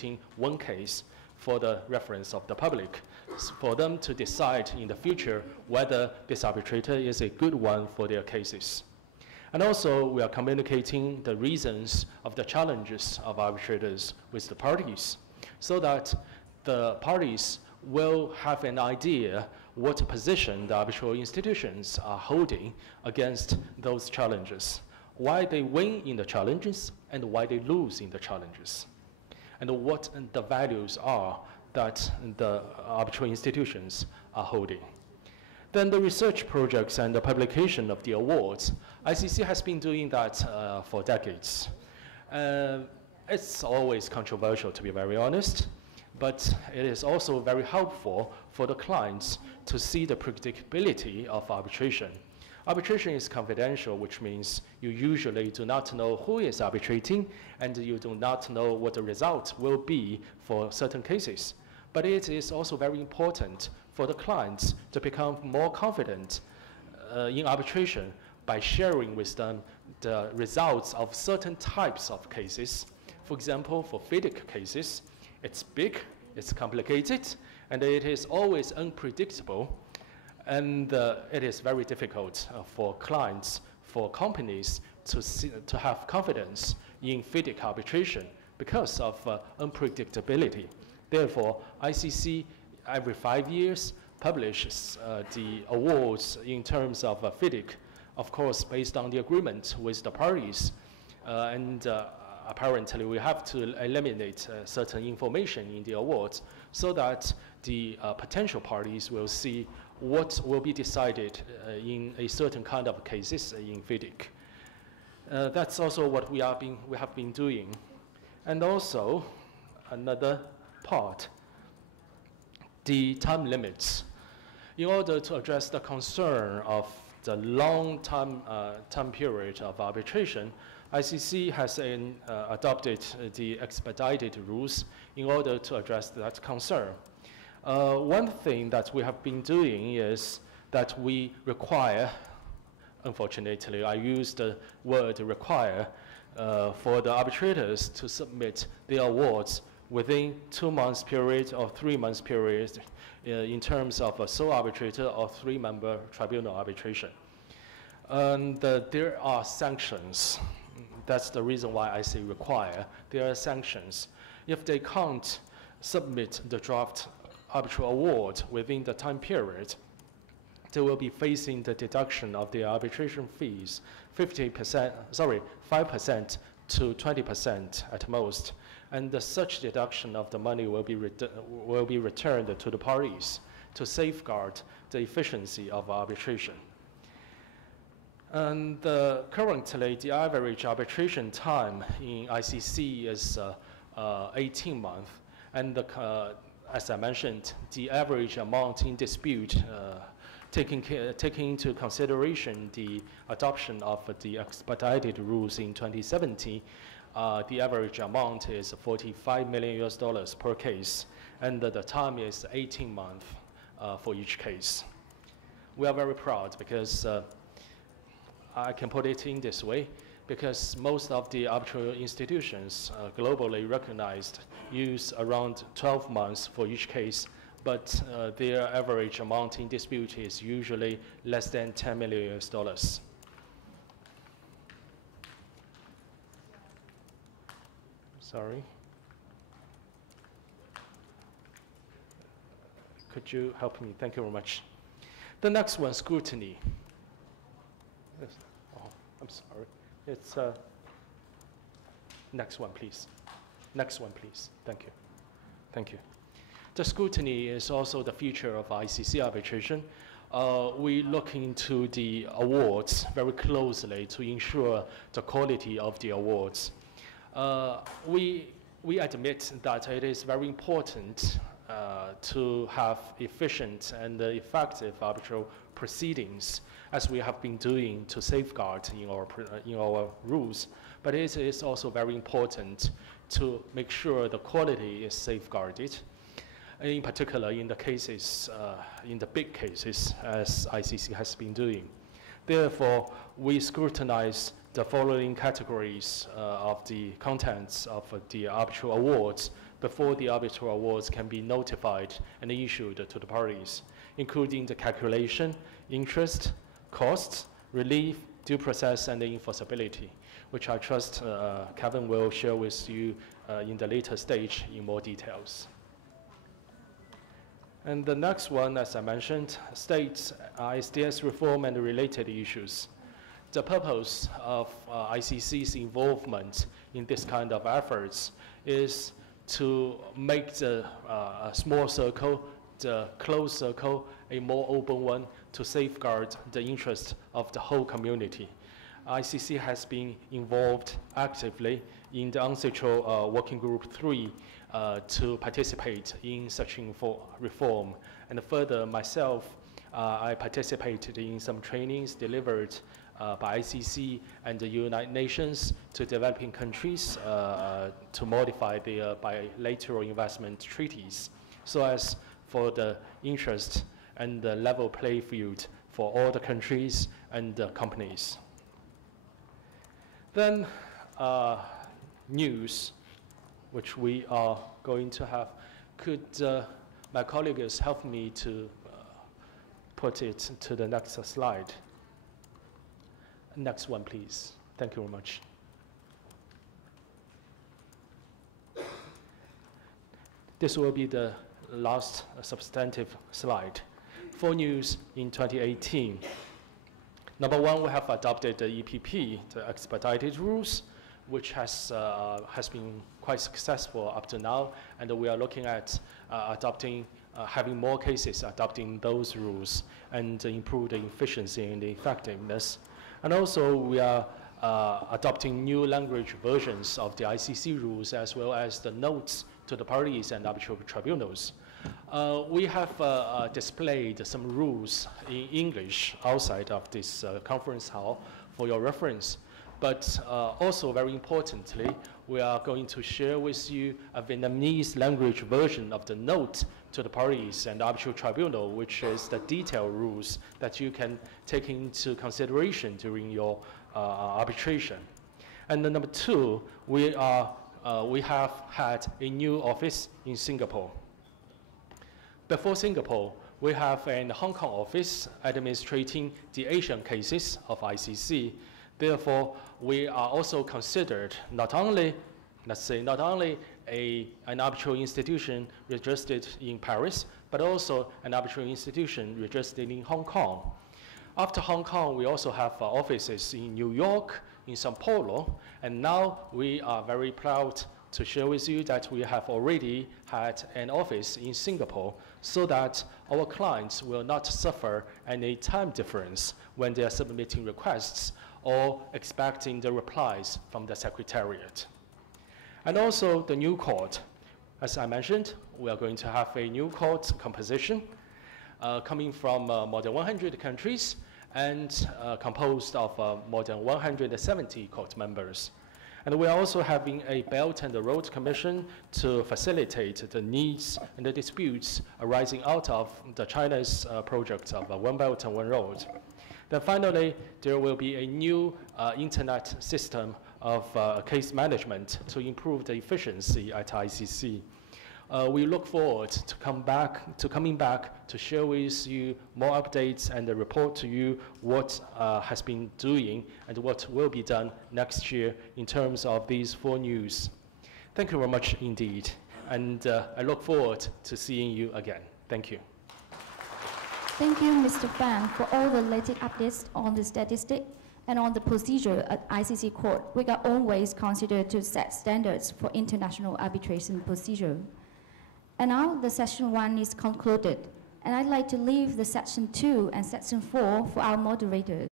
evaluating one case for the reference of the public, for them to decide in the future whether this arbitrator is a good one for their cases. And also, we are communicating the reasons of the challenges of arbitrators with the parties, so that the parties will have an idea what position the arbitral institutions are holding against those challenges, why they win in the challenges and why they lose in the challenges, and what the values are that the arbitral institutions are holding. Then the research projects and the publication of the awards, ICC has been doing that for decades. It's always controversial, to be very honest, but it is also very helpful for the clients to see the predictability of arbitration. Arbitration is confidential, which means you usually do not know who is arbitrating, and you do not know what the result will be for certain cases. But it is also very important for the clients to become more confident in arbitration by sharing with them the results of certain types of cases. For example, for FIDIC cases, it's big, it's complicated, and it is always unpredictable. And it is very difficult for clients, for companies to have confidence in FIDIC arbitration because of unpredictability. Therefore, ICC every 5 years publishes the awards in terms of FIDIC, of course, based on the agreement with the parties. Apparently, we have to eliminate certain information in the awards so that the potential parties will see what will be decided in a certain kind of cases in FIDIC. That's also what we have been doing. And also, another part, the time limits. In order to address the concern of the long time period of arbitration, ICC has adopted the expedited rules in order to address that concern. One thing that we have been doing is that we require, unfortunately, I use the word require, for the arbitrators to submit their awards within 2 months period or 3 months period in terms of a sole arbitrator or 3-member tribunal arbitration. And there are sanctions. That's the reason why I say require. There are sanctions. If they can't submit the draft arbitral award within the time period, they will be facing the deduction of their arbitration fees, 5% to 20% at most, and such deduction of the money will be returned to the parties to safeguard the efficiency of arbitration. And currently, the average arbitration time in ICC is 18 months, and as I mentioned, the average amount in dispute, taking into consideration the adoption of the expedited rules in 2017, the average amount is $45 million per case, and the time is 18 months for each case. We are very proud because I can put it in this way, because most of the arbitral institutions globally recognized use around 12 months for each case, but their average amount in dispute is usually less than $10 million. Sorry. Could you help me? Thank you very much. The next one, scrutiny. Yes. Oh, I'm sorry. It's next one, please. Next one, please. Thank you. Thank you. The scrutiny is also the feature of ICC arbitration. We look into the awards very closely to ensure the quality of the awards. We admit that it is very important to have efficient and effective arbitral proceedings, as we have been doing to safeguard in our rules. But it is also very important to make sure the quality is safeguarded, in particular in the cases, in the big cases, as ICC has been doing. Therefore, we scrutinize the following categories of the contents of the arbitral awards before the arbitral awards can be notified and issued to the parties, including the calculation, interest, costs, relief, due process, and the enforceability, which I trust Kevin will share with you in the later stage in more details. And the next one, as I mentioned, states ISDS reform and related issues. The purpose of ICC's involvement in this kind of efforts is to make the small circle, the closed circle, a more open one to safeguard the interest of the whole community. ICC has been involved actively in the UNCITRAL Working Group 3 to participate in such reform. And further, myself, I participated in some trainings delivered by ICC and the United Nations to developing countries to modify their bilateral investment treaties, so as for the interest and the level play field for all the countries and the companies. Then news, which we are going to have. Could my colleagues help me to put it to the next slide? Next one, please. Thank you very much. This will be the last substantive slide. For news in 2018. Number one, we have adopted the EPP, the expedited rules, which has been quite successful up to now, and we are looking at having more cases adopting those rules and improve the efficiency and the effectiveness. And also, we are adopting new language versions of the ICC rules, as well as the notes to the parties and arbitral tribunals. We have displayed some rules in English outside of this conference hall for your reference. But also, very importantly, we are going to share with you a Vietnamese language version of the note to the parties and arbitral tribunal, which is the detailed rules that you can take into consideration during your arbitration. And then number two, we have had a new office in Singapore. Before Singapore, we have a Hong Kong office administrating the Asian cases of ICC. Therefore, we are also considered not only, an arbitral institution registered in Paris, but also an arbitral institution registered in Hong Kong. After Hong Kong, we also have offices in New York, in Sao Paulo, and now we are very proud to share with you that we have already had an office in Singapore, so that our clients will not suffer any time difference when they are submitting requests or expecting the replies from the Secretariat. And also the new court. As I mentioned, we are going to have a new court composition coming from more than 100 countries and composed of more than 170 court members. And we are also having a Belt and Road Commission to facilitate the needs and the disputes arising out of the China's project of One Belt and One Road. Then finally, there will be a new internet system of case management to improve the efficiency at ICC. We look forward to coming back to share with you more updates and report to you what has been doing and what will be done next year in terms of these 4 news. Thank you very much indeed, and I look forward to seeing you again. Thank you. Thank you, Mr. Fan, for all the latest updates on the statistic and on the procedure at ICC Court. We are always considered to set standards for international arbitration procedure. And now the session 1 is concluded, and I'd like to leave the section 2 and section 4 for our moderators.